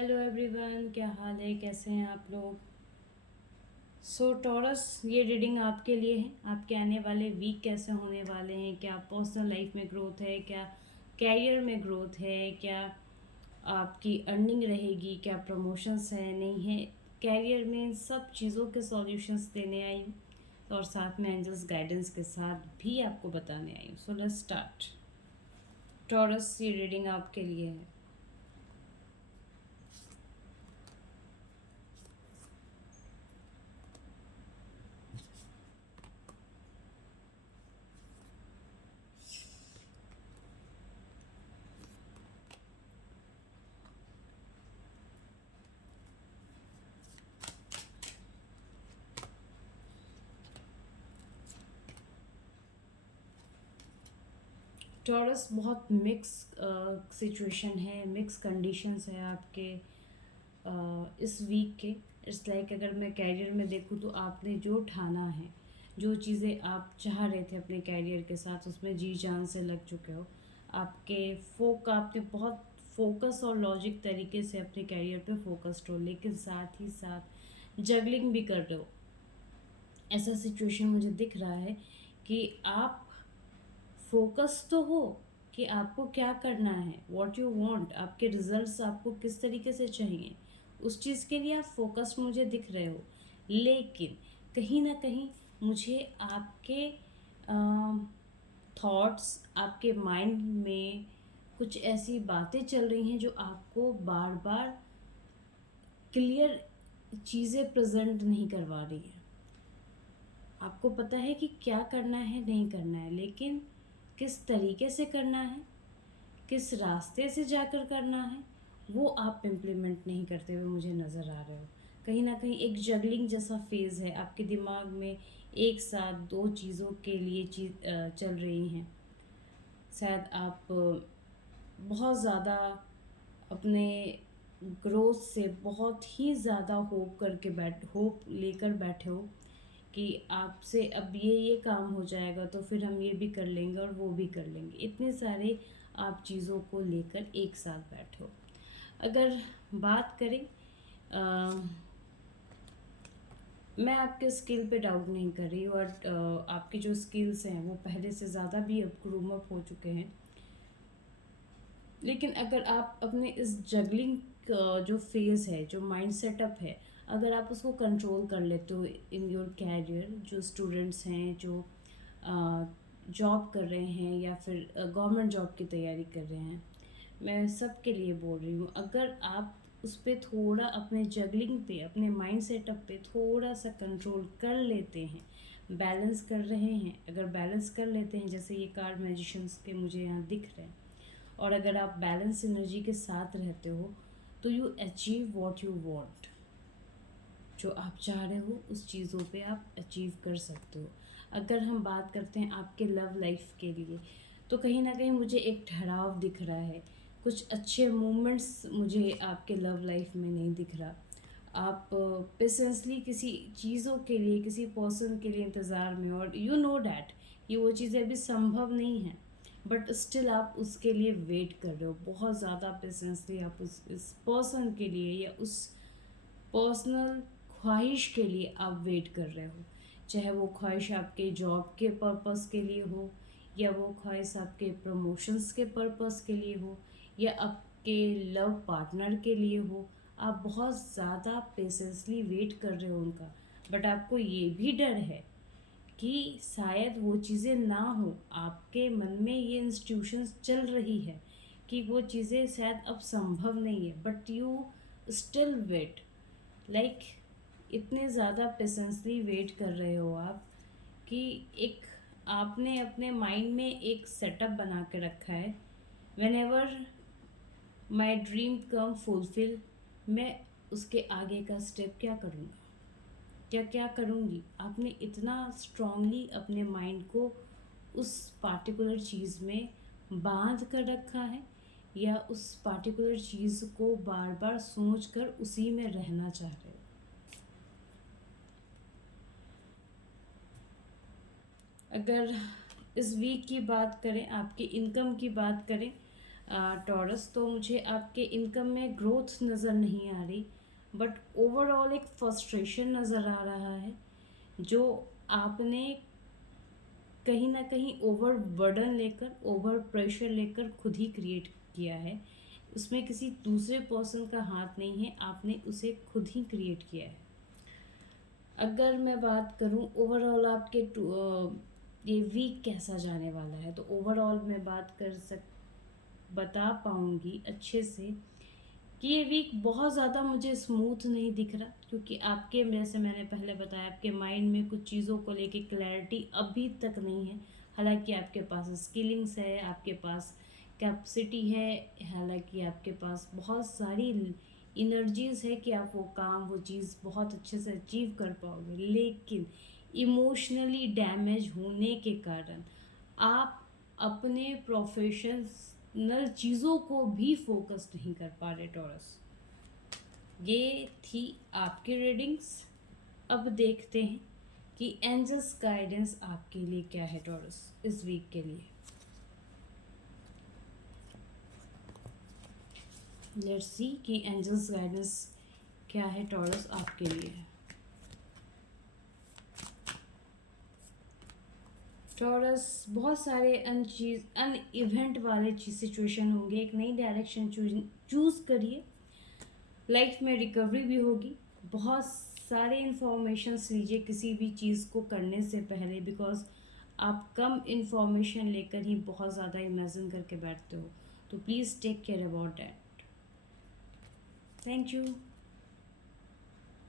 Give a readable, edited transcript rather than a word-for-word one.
Hello everyone, क्या हाल है? कैसे हैं आप लोग? टॉरस, ये रीडिंग आपके लिए है। आपके आने वाले वीक कैसे होने वाले हैं? क्या पर्सनल लाइफ में ग्रोथ है? क्या कैरियर में ग्रोथ है? क्या आपकी अर्निंग रहेगी? क्या प्रमोशंस है, नहीं है? कैरियर में इन सब चीज़ों के सॉल्यूशंस देने आई हूँ, और साथ में एंजल्स गाइडेंस के साथ भी आपको बताने आई हूँ। So let's start. टॉरस, ये रीडिंग आपके लिए है। टॉरस, बहुत मिक्स सिचुएशन है, मिक्स कंडीशंस है आपके इस वीक के। इट्स लाइक अगर मैं कैरियर में देखूँ तो आपने जो ठाना है, जो चीज़ें आप चाह रहे थे अपने कैरियर के साथ, उसमें जी जान से लग चुके हो। आपने बहुत फोकस और लॉजिक तरीके से अपने कैरियर पे फोकस्ड हो, लेकिन साथ ही साथ जगलिंग भी कर रहे हो। ऐसा सिचुएशन मुझे दिख रहा है कि आप फोकस तो हो कि आपको क्या करना है, वॉट यू वॉन्ट, आपके रिजल्ट्स आपको किस तरीके से चाहिए, उस चीज़ के लिए आप फोकस्ड मुझे दिख रहे हो। लेकिन कहीं ना कहीं मुझे आपके थॉट्स, आपके माइंड में कुछ ऐसी बातें चल रही हैं जो आपको बार बार क्लियर चीज़ें प्रेजेंट नहीं करवा रही है। आपको पता है कि क्या करना है, नहीं करना है, लेकिन किस तरीके से करना है, किस रास्ते से जाकर करना है, वो आप इम्प्लीमेंट नहीं करते हुए मुझे नज़र आ रहे हो। कहीं ना कहीं एक जगलिंग जैसा फेज़ है आपके दिमाग में, एक साथ दो चीज़ों के लिए चल रही हैं। शायद आप बहुत ज़्यादा अपने ग्रोथ से बहुत ही ज़्यादा होप लेकर बैठे हो कि आपसे अब ये काम हो जाएगा तो फिर हम ये भी कर लेंगे और वो भी कर लेंगे। इतने सारे आप चीज़ों को लेकर एक साथ बैठे हो। अगर बात करें, मैं आपके स्किल पे डाउट नहीं कर रही हूँ, और आपके जो स्किल्स हैं वो पहले से ज़्यादा भी अब ग्रूम अप हो चुके हैं। लेकिन अगर आप अपने इस जगलिंग जो फेज़ है, जो माइंड सेटअप है, अगर आप उसको कंट्रोल कर लेते हो इन योर कैरियर, जो स्टूडेंट्स हैं, जो जॉब कर रहे हैं या फिर गवर्नमेंट जॉब की तैयारी कर रहे हैं, मैं सबके लिए बोल रही हूँ, अगर आप उस पर थोड़ा अपने जगलिंग पे, अपने माइंड सेटअप पे थोड़ा सा कंट्रोल कर लेते हैं, बैलेंस कर रहे हैं, अगर बैलेंस कर लेते हैं, जैसे ये कार्ड मैजिशियंस के मुझे यहाँ दिख रहे हैं, और अगर आप बैलेंस एनर्जी के साथ रहते हो तो you achieve what you want. जो आप चाह रहे हो उस चीज़ों पे आप अचीव कर सकते हो। अगर हम बात करते हैं आपके लव लाइफ के लिए, तो कहीं ना कहीं मुझे एक ठहराव दिख रहा है, कुछ अच्छे मोमेंट्स मुझे आपके लव लाइफ में नहीं दिख रहा। आप पेशेंसली किसी चीज़ों के लिए, किसी पर्सन के लिए इंतज़ार में, और यू नो डैट कि वो चीज़ें अभी संभव नहीं हैं, बट स्टिल आप उसके लिए वेट कर रहे हो बहुत ज़्यादा पेशेंसली। आप इस पर्सन के लिए या उस पर्सनल ख्वाहिश के लिए आप वेट कर रहे हो, चाहे वो ख्वाहिश आपके जॉब के पर्पस के लिए हो, या वो ख्वाहिश आपके प्रमोशंस के पर्पस के लिए हो, या आपके लव पार्टनर के लिए हो। आप बहुत ज़्यादा पेशेंसली वेट कर रहे हो उनका, बट आपको ये भी डर है कि शायद वो चीज़ें ना हो। आपके मन में ये इंस्टीट्यूशंस चल रही है कि वो चीज़ें शायद अब संभव नहीं है, but you still wait, like इतने ज़्यादा पेशेंसली वेट कर रहे हो आप कि एक आपने अपने माइंड में एक सेटअप बना के रखा है, when ever my dream come fulfil, मैं उसके आगे का स्टेप क्या करूँगा, क्या क्या करूँगी। आपने इतना स्ट्रांगली अपने माइंड को उस पार्टिकुलर चीज़ में बांध कर रखा है, या उस पार्टिकुलर चीज़ को बार बार सोच कर उसी में रहना चाह रहे हो। अगर इस वीक की बात करें, आपकी इनकम की बात करें, टॉरस, तो मुझे आपके इनकम में ग्रोथ नज़र नहीं आ रही, बट ओवरऑल एक फ्रस्ट्रेशन नज़र आ रहा है जो आपने कहीं ना कहीं ओवर बर्डन लेकर, ओवर प्रेशर लेकर खुद ही क्रिएट किया है। उसमें किसी दूसरे पर्सन का हाथ नहीं है, आपने उसे खुद ही क्रिएट किया है। अगर मैं बात करूं ओवरऑल आपके ये वीक कैसा जाने वाला है, तो ओवरऑल मैं बता पाऊंगी अच्छे से कि ये वीक बहुत ज़्यादा मुझे स्मूथ नहीं दिख रहा, क्योंकि आपके, जैसे मैंने पहले बताया, आपके माइंड में कुछ चीज़ों को लेके क्लैरिटी अभी तक नहीं है। हालांकि आपके पास स्किलिंग्स है, आपके पास कैपेसिटी है, हालांकि आपके पास बहुत सारी इनर्जीज है कि आप वो काम, वो चीज़ बहुत अच्छे से अचीव कर पाओगे, लेकिन इमोशनली डैमेज होने के कारण आप अपने प्रोफेशनल चीज़ों को भी फोकस नहीं कर पा रहे टॉरस। ये थी आपकी रीडिंग्स। अब देखते हैं कि एंजल्स गाइडेंस आपके लिए क्या है टॉरस इस वीक के लिए। लेट्स सी कि एंजल्स गाइडेंस क्या है टॉरस आपके लिए। टॉरस, बहुत सारे अन इवेंट वाले सिचुएशन होंगे, एक नई डायरेक्शन चूज करिए, लाइफ में रिकवरी भी होगी। बहुत सारे इंफॉर्मेशन लीजिए किसी भी चीज़ को करने से पहले, बिकॉज आप कम इंफॉर्मेशन लेकर ही बहुत ज़्यादा इमेजिन करके बैठते हो, तो please take care about that. Thank you.